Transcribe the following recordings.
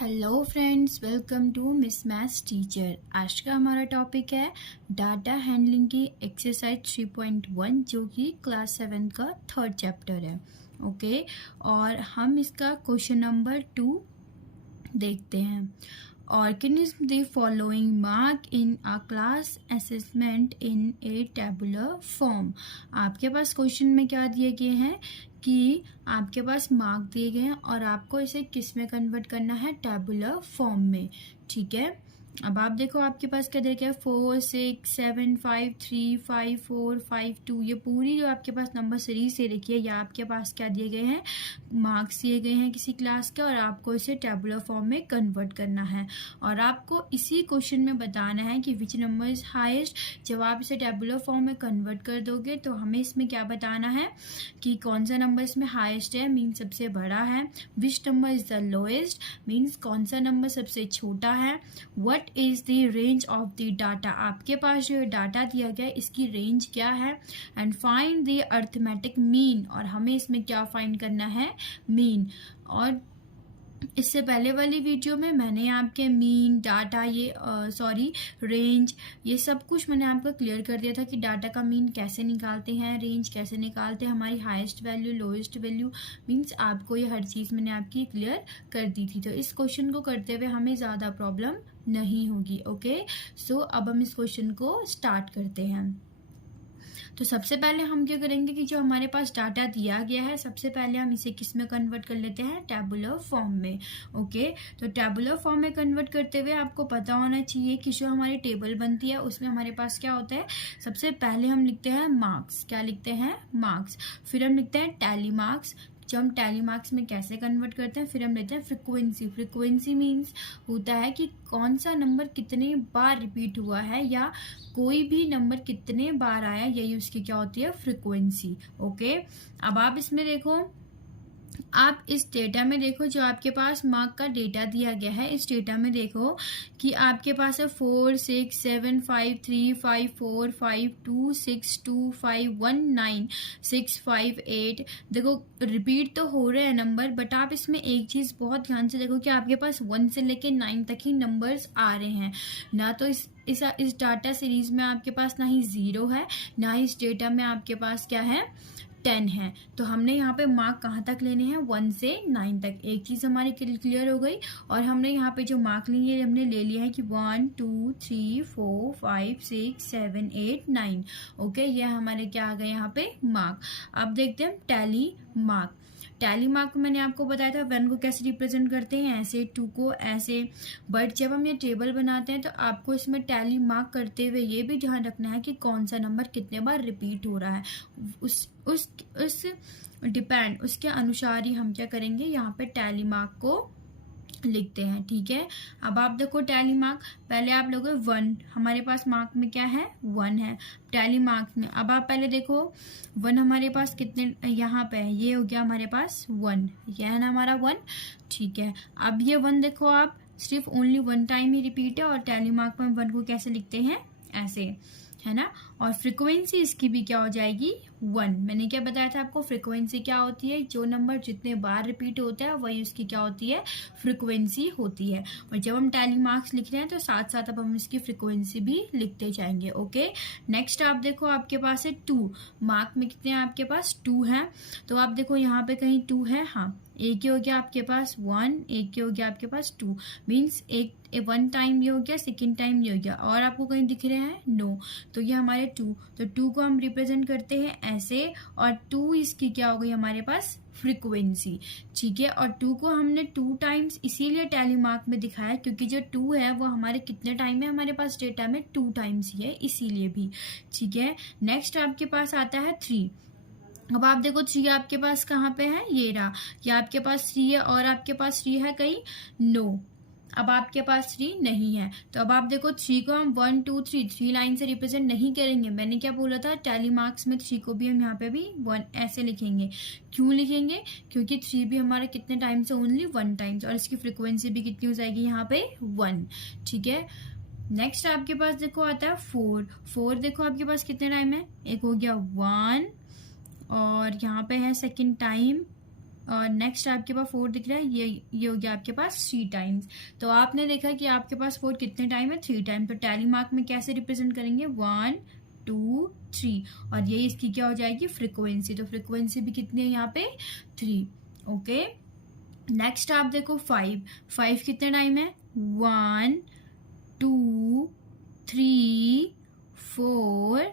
Hello friends, welcome to miss maths teacher. आज का हमारा टॉपिक है डाटा हैंडलिंग की एक्सरसाइज 3.1 जो कि क्लास 7 का थर्ड चैप्टर है। ओके, और हम इसका क्वेश्चन नंबर 2 देखते हैं। Organize the following mark in a class assessment in a tabular form। आपके पास क्वेश्चन में क्या दिए गए हैं कि आपके पास मार्क दिए गए हैं और आपको इसे किस में कन्वर्ट करना है, टैबुलर फॉर्म में। ठीक है, अब आप देखो आपके पास क्या दिया गया, 4 6 7 5 3 5 4 5 2। ये पूरी जो आपके पास नंबर सीरीज से देखिए, या आपके पास क्या दिए गए हैं, मार्क्स दिए गए हैं किसी क्लास के, और आपको इसे टैबुलर फॉर्म में कन्वर्ट करना है। और आपको इसी क्वेश्चन में बताना है कि विच नंबर इज हाईएस्ट। जब आप इसे टैबुलर फॉर्म में कन्वर्ट कर दोगे तो हमें इसमें क्या बताना है कि कौन सा नंबर इसमें हाईएस्ट है, मीन्स सबसे बड़ा है। Which number is the lowest, means कौन सा नंबर सबसे छोटा है। What is the range of the data, आपके पास जो डाटा दिया गया है इसकी रेंज क्या है। And find the arithmetic mean, और हमें इसमें क्या फाइंड करना है, मीन। और इससे पहले वाली वीडियो में मैंने आपके मीन, डाटा, रेंज, ये सब कुछ मैंने आपको क्लियर कर दिया था कि डाटा का मीन कैसे निकालते हैं, रेंज कैसे निकालते हैं, हमारी highest value, lowest value, means आपको ये हर चीज़ मैंने आपकी क्लियर कर दी थी। तो इस क्वेश्चन को करते हुए हमें ज़्यादा प्रॉब्लम नहीं होगी। ओके, सो अब हम इस क्वेश्चन को स्टार्ट करते हैं। तो सबसे पहले हम क्या करेंगे कि जो हमारे पास डाटा दिया गया है, सबसे पहले हम इसे किस में कन्वर्ट कर लेते हैं, टैबुलर फॉर्म में। ओके, तो टैबुलर फॉर्म में कन्वर्ट करते हुए आपको पता होना चाहिए कि जो हमारी टेबल बनती है उसमें हमारे पास क्या होता है, सबसे पहले हम लिखते हैं मार्क्स। क्या लिखते हैं, मार्क्स। फिर हम लिखते हैं टैली मार्क्स। जब हम टैली मार्क्स में कैसे कन्वर्ट करते हैं, फिर हम लेते हैं फ्रीक्वेंसी। फ्रीक्वेंसी मीन्स होता है कि कौन सा नंबर कितने बार रिपीट हुआ है, या कोई भी नंबर कितने बार आया, यही उसकी क्या होती है, फ्रीक्वेंसी। ओके, अब आप इसमें देखो, आप इस डेटा में देखो जो आपके पास मार्क का डेटा दिया गया है, इस डेटा में देखो कि आपके पास है 4 6 7 5 3 5 4 5 2 6 2 5 1 9 6 5 8। देखो रिपीट तो हो रहे हैं नंबर, बट आप इसमें एक चीज़ बहुत ध्यान से देखो कि आपके पास 1 से लेके 9 तक ही नंबर्स आ रहे हैं ना। तो इस डाटा सीरीज में आपके पास ना ही 0 है, ना ही इस डेटा में आपके पास क्या है, 10 है। तो हमने यहाँ पे मार्क कहाँ तक लेने हैं, 1 से 9 तक। एक चीज़ हमारी क्लियर हो गई। और हमने यहाँ पे जो मार्क लिए हमने ले लिया है कि 1 2 3 4 5 6 7 8 9। ओके, ये हमारे क्या आ गए यहाँ पे, मार्क। अब देखते हैं टैली मार्क। टैली मार्क मैंने आपको बताया था 1 को कैसे रिप्रेजेंट करते हैं, ऐसे, 2 को ऐसे। बट जब हम ये टेबल बनाते हैं तो आपको इसमें टैली मार्क करते हुए ये भी ध्यान रखना है कि कौन सा नंबर कितने बार रिपीट हो रहा है। उस डिपेंड, उसके अनुसार ही हम क्या करेंगे, यहाँ पे टैली मार्क को लिखते हैं। ठीक है, अब आप देखो टैली मार्क, पहले आप लोगों 1, हमारे पास मार्क में क्या है, 1 है टैली मार्क्स में। अब आप पहले देखो 1 हमारे पास कितने यहाँ पे है, ये हो गया हमारे पास 1, ये है ना हमारा 1। ठीक है, अब ये 1 देखो आप सिर्फ ओनली 1 टाइम ही रिपीट है, और टैली मार्क में 1 को कैसे लिखते हैं, ऐसे, है ना। और फ्रीक्वेंसी इसकी भी क्या हो जाएगी, 1। मैंने क्या बताया था आपको, फ्रीक्वेंसी क्या होती है, जो नंबर जितने बार रिपीट होता है वही उसकी क्या होती है, फ्रीक्वेंसी होती है। और जब हम टैली मार्क्स लिख रहे हैं तो साथ साथ अब हम इसकी फ्रीक्वेंसी भी लिखते जाएंगे। ओके, नेक्स्ट आप देखो आपके पास है 2। मार्क में कितने हैं आपके पास, 2 है। तो आप देखो यहाँ पे कहीं 2 है, हाँ, एक ही हो गया आपके पास 1, एक ही हो गया आपके पास 2, मीन्स एक 1 टाइम ये हो गया, सेकेंड टाइम ये हो गया। और आपको कहीं दिख रहे हैं, नो। तो ये हमारे 2, तो 2 को हम रिप्रेजेंट करते हैं ऐसे, और 2 इसकी क्या हो गई हमारे पास, फ्रीक्वेंसी। ठीक है, और 2 को हमने 2 टाइम्स इसीलिए टैली मार्क में दिखाया क्योंकि जो 2 है वो हमारे कितने टाइम है, हमारे पास डेटा में 2 टाइम्स ही है, इसीलिए भी। ठीक है, नेक्स्ट आपके पास आता है 3। अब आप देखो 3 आपके पास कहाँ पे है, ये रहा, या आपके पास 3 है, और आपके पास 3 है कहीं, नो। अब आपके पास 3 नहीं है। तो अब आप देखो 3 को हम 1 2 3 लाइन से रिप्रेजेंट नहीं करेंगे। मैंने क्या बोला था, टैली मार्क्स में 3 को भी हम यहाँ पे भी 1 ऐसे लिखेंगे। क्यों लिखेंगे, क्योंकि 3 भी हमारे कितने टाइम से, ओनली 1 टाइम्स, और इसकी फ्रिक्वेंसी भी कितनी हो जाएगी यहाँ पे, 1। ठीक है, नेक्स्ट आपके पास देखो आता है 4 देखो आपके पास कितने टाइम है, एक हो गया 1, और यहाँ पे है सेकेंड टाइम और नेक्स्ट आपके पास 4 दिख रहा है, ये हो गया आपके पास 3 टाइम्स। तो आपने देखा कि आपके पास 4 कितने टाइम है, 3 टाइम। तो टैली मार्क में कैसे रिप्रेजेंट करेंगे, 1 2 3, और ये इसकी क्या हो जाएगी, फ्रीक्वेंसी। तो फ्रीक्वेंसी भी कितनी है यहाँ पे, 3। ओके, नेक्स्ट आप देखो 5 कितने टाइम है, 1 2 3 4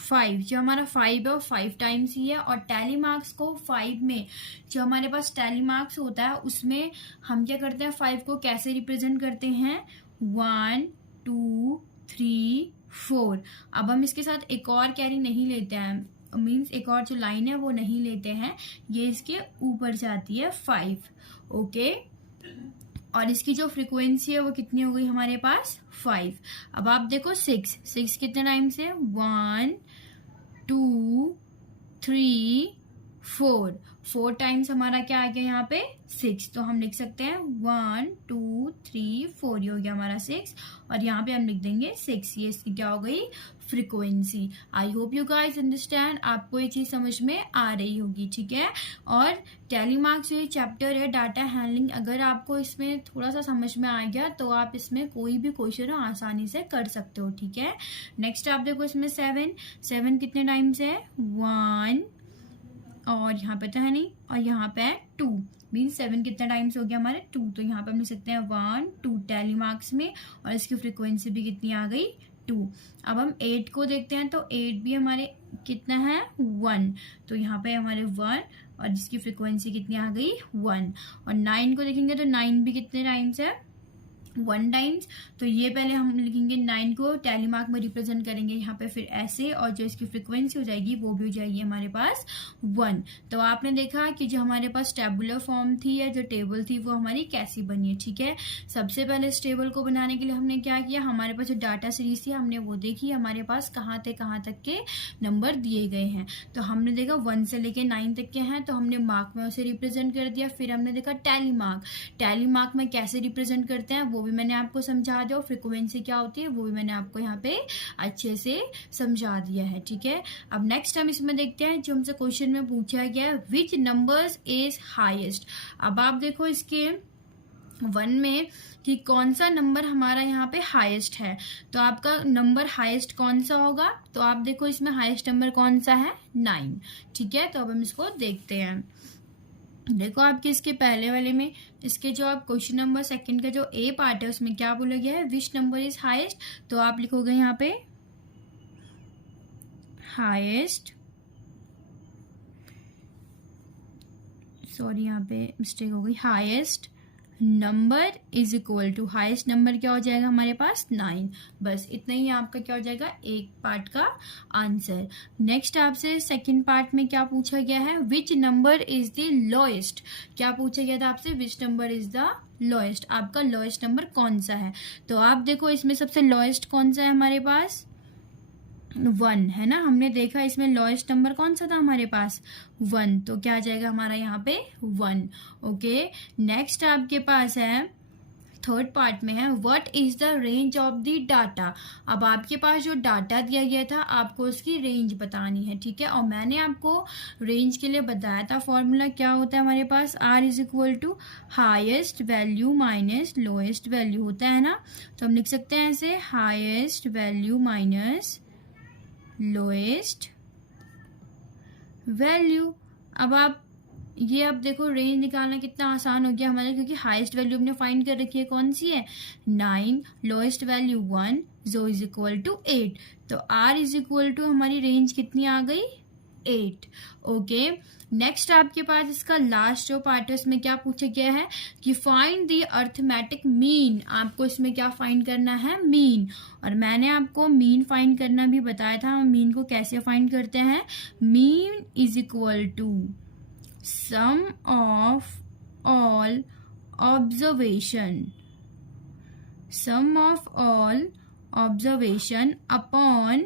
5। जो हमारा 5 है वो 5 टाइम्स ही है। और टैली मार्क्स को 5 में, जो हमारे पास टैली मार्क्स होता है उसमें हम क्या करते हैं, 5 को कैसे रिप्रेजेंट करते हैं, 1 2 3 4। अब हम इसके साथ एक और कैरी नहीं लेते हैं, मीन्स एक और जो लाइन है वो नहीं लेते हैं, ये इसके ऊपर जाती है 5। ओके, और इसकी जो फ्रीक्वेंसी है वो कितनी हो गई हमारे पास, 5। अब आप देखो 6 कितने टाइम्स है, 1 2 3 4 टाइम्स हमारा क्या आ गया यहाँ पे, 6। तो हम लिख सकते हैं 1 2 3 4, ये हो गया हमारा 6, और यहाँ पे हम लिख देंगे 6। ये इसकी क्या हो गई, frequency. I hope you guys understand, आपको ये चीज़ समझ में आ रही होगी, ठीक है। और टैली मार्क्स जो ये चैप्टर है डाटा हैंडलिंग, अगर आपको इसमें थोड़ा सा समझ में आ गया तो आप इसमें कोई भी क्वेश्चन आसानी से कर सकते हो, ठीक है। नेक्स्ट आप देखो इसमें 7 कितने टाइम्स है, 1, और यहाँ पे तो है नहीं, और यहाँ पे है 2, मीन 7 कितना टाइम्स हो गया हमारे, 2। तो यहाँ पे हम लिख सकते हैं 1 2 टैली मार्क्स में, और इसकी फ्रीक्वेंसी भी कितनी आ गई, 2। अब हम 8 को देखते हैं, तो 8 भी हमारे कितना है, 1। तो यहाँ पे हमारे 1, और इसकी फ्रीक्वेंसी कितनी आ गई, 1। और 9 को देखेंगे तो 9 भी कितने टाइम्स है, 1 टाइम्स। तो ये पहले हम लिखेंगे 9 को टैली मार्क में रिप्रेजेंट करेंगे यहाँ पे, फिर ऐसे, और जो इसकी फ्रीक्वेंसी हो जाएगी वो भी हो जाएगी हमारे पास 1। तो आपने देखा कि जो हमारे पास टेबुलर फॉर्म थी या जो टेबल थी वो हमारी कैसी बनी है, ठीक है। सबसे पहले इस टेबल को बनाने के लिए हमने क्या किया, हमारे पास जो डाटा सीरीज थी हमने वो देखी, हमारे पास कहाँ तक के नंबर दिए गए हैं। तो हमने देखा 1 से लेके 9 तक के हैं, तो हमने मार्क में उसे रिप्रेजेंट कर दिया। फिर हमने देखा टैली मार्क में कैसे रिप्रेजेंट करते हैं वो भी मैंने आपको समझा दिया, फ्रीक्वेंसी क्या होती है वो भी मैंने आपको यहाँ पे अच्छे से समझा दिया है, ठीक है। अब नेक्स्ट हम इसमें देखते हैं, जो हमसे क्वेश्चन में पूछा गया है, विच नंबर्स इज हाईएस्ट। अब आप देखो इसके 1 में कि कौन सा नंबर हमारा यहाँ पे हाईएस्ट है, तो आपका नंबर हाईएस्ट कौन सा होगा, तो आप देखो इसमें हाईएस्ट नंबर कौन सा है, 9, ठीक है। तो अब हम इसको देखते हैं। देखो आपके इसके पहले वाले में, इसके जो आप क्वेश्चन नंबर 2 का जो ए पार्ट है उसमें क्या बोला गया है, विच नंबर इज हाईएस्ट। तो आप लिखोगे यहाँ पे हाईएस्ट, सॉरी यहाँ पे मिस्टेक हो गई, highest number is equal to, highest number क्या हो जाएगा हमारे पास, 9। बस इतना ही आपका क्या हो जाएगा, एक पार्ट का आंसर। नेक्स्ट आपसे सेकंड पार्ट में क्या पूछा गया है, which number is the lowest. क्या पूछा गया था आपसे, which number is the lowest, आपका लोएस्ट नंबर कौन सा है। तो आप देखो इसमें सबसे लोएस्ट कौन सा है हमारे पास, 1 है ना। हमने देखा इसमें लोएस्ट नंबर कौन सा था हमारे पास, 1। तो क्या आ जाएगा हमारा यहाँ पे 1। ओके, नेक्स्ट आपके पास है थर्ड पार्ट में है, what is the range of the data. अब आपके पास जो डाटा दिया गया था आपको उसकी रेंज बतानी है, ठीक है। और मैंने आपको रेंज के लिए बताया था, फॉर्मूला क्या होता है हमारे पास, R is equal to highest value minus lowest value होता है ना। तो हम लिख सकते हैं ऐसे, highest value minus lowest value. अब आप ये, अब देखो रेंज निकालना कितना आसान हो गया हमारा, क्योंकि हाईएस्ट वैल्यू हमने फाइंड कर रखी है, कौन सी है, 9, लोएस्ट वैल्यू 1, जो इज इक्वल टू 8। तो R इज इक्वल टू हमारी रेंज कितनी आ गई, 8। ओके, नेक्स्ट आपके पास इसका लास्ट जो पार्ट है उसमें क्या पूछा गया है कि फाइंड द अर्थमेटिक मीन। आपको इसमें क्या फाइंड करना है, मीन। और मैंने आपको मीन फाइंड करना भी बताया था, मीन को कैसे फाइंड करते हैं, mean is equal to sum of all observation upon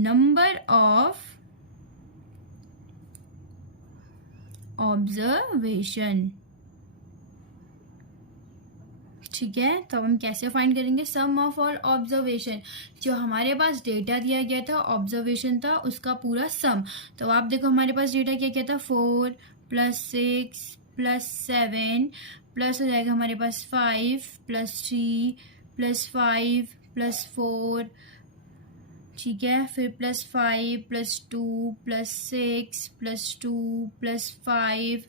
number of observation, ठीक है। तो अब हम कैसे फाइंड करेंगे, सम ऑफ ऑल ऑब्जर्वेशन, जो हमारे पास डेटा दिया गया था, ऑब्जर्वेशन था, उसका पूरा सम। तो आप देखो हमारे पास डेटा क्या क्या था, 4 प्लस 6 प्लस 7 प्लस हो जाएगा हमारे पास 5 प्लस 3 प्लस 5 प्लस 4, ठीक है, फिर plus 5 plus 2 plus 6 plus 2 plus 5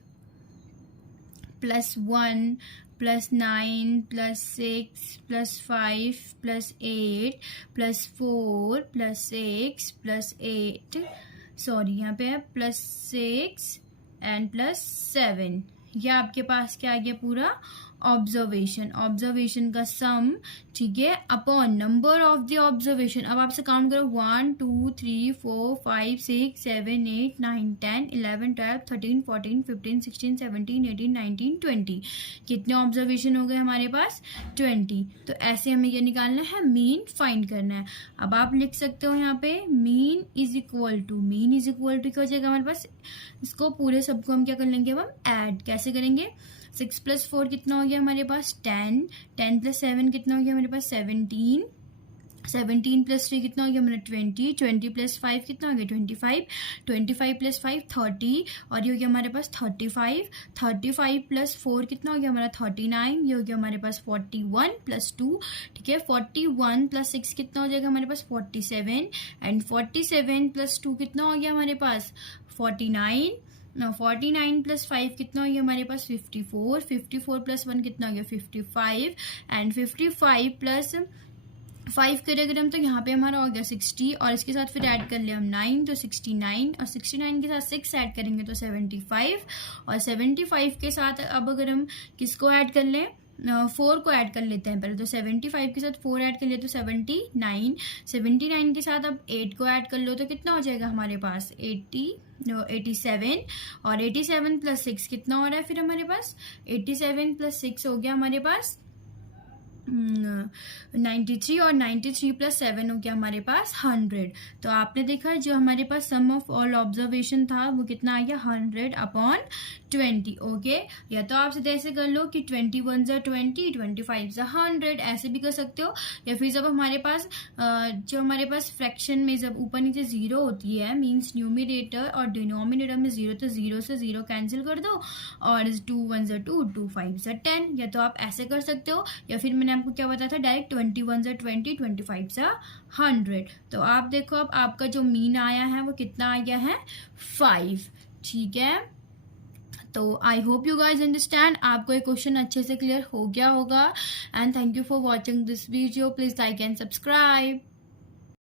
plus 1 plus 9 plus 6 plus 5 plus 8 plus 4 plus 6 plus 8, sorry यहाँ पे है प्लस 6 एंड प्लस 7। ये आपके पास क्या आ गया पूरा ऑब्जर्वेशन का सम, ठीक है, upon number of the observation. अब आपसे काउंट करो 1 2 3 4 5 6 7 8 9 10 11 12 13 14 15 16 17 18 19 20। कितने ऑब्जर्वेशन हो गए हमारे पास? 20। तो ऐसे हमें क्या निकालना है? मीन फाइंड करना है। अब आप लिख सकते हो यहाँ पे मीन इज इक्वल टू क्या हो जाएगा हमारे पास? इसको पूरे सबको हम क्या कर लेंगे? अब हम ऐड कैसे करेंगे? 6 प्लस 4 कितना हो गया हमारे पास? 10 10 प्लस 7 कितना हो गया हमारे पास? 17 17 प्लस 3 कितना हो गया हमारा? 20 20 प्लस 5 कितना हो गया? 25 25 प्लस 5 30, और ये हो गया हमारे पास 35 35 प्लस 4 कितना हो गया हमारा? 39, ये हो गया हमारे पास 41 प्लस 2, ठीक है, 41 प्लस 6 कितना हो जाएगा हमारे पास? 47, एंड 47 प्लस 2 कितना हो गया हमारे पास? 49, 49 प्लस 5 कितना हो गया हमारे पास? 54 54 प्लस 1 कितना हो गया? 55, एंड 55 प्लस 5 करेंगे हम तो यहाँ पे हमारा हो गया 60, और इसके साथ फिर ऐड कर लिया हम 9 तो 69, और 69 के साथ 6 ऐड करेंगे तो 75, और 75 के साथ अब अगर हम किसको ऐड कर लें? 4 को ऐड कर लेते हैं पहले। तो 75 के साथ 4 ऐड कर लिए तो 79, 79 के साथ अब 8 को ऐड कर लो तो कितना हो जाएगा हमारे पास? 87, और 87 प्लस 6 कितना हो रहा है फिर हमारे पास? 87 प्लस 6 हो गया हमारे पास 93, और 93 प्लस 7 हो गया हमारे पास 100। तो आपने देखा जो हमारे पास सम ऑफ ऑल ऑब्जर्वेशन था वो कितना आ गया? 100/20। ओके, या तो आप सीधे ऐसे कर लो कि 21 ज़ा 20 25 ज़ा 100, ऐसे भी कर सकते हो। या फिर जब हमारे पास जो हमारे पास फ्रैक्शन में जब ऊपर नीचे जीरो होती है, मीन्स न्यूमिनेटर और डिनोमिनेटर में जीरो, तो जीरो से जीरो कैंसिल कर दो, और 2 1 ज़ा 2 2 5 ज़ा 10। या तो आप ऐसे कर सकते हो, या फिर मैंने आपको क्या बताया था डायरेक्ट 21 ज़ा 20 25 ज़ा 100। तो आप देखो अब आपका जो मीन आया है वो कितना आ गया है? 5, ठीक है। तो I hope you guys understand, आपको ये क्वेश्चन अच्छे से क्लियर हो गया होगा। And thank you for watching this video, please like and subscribe.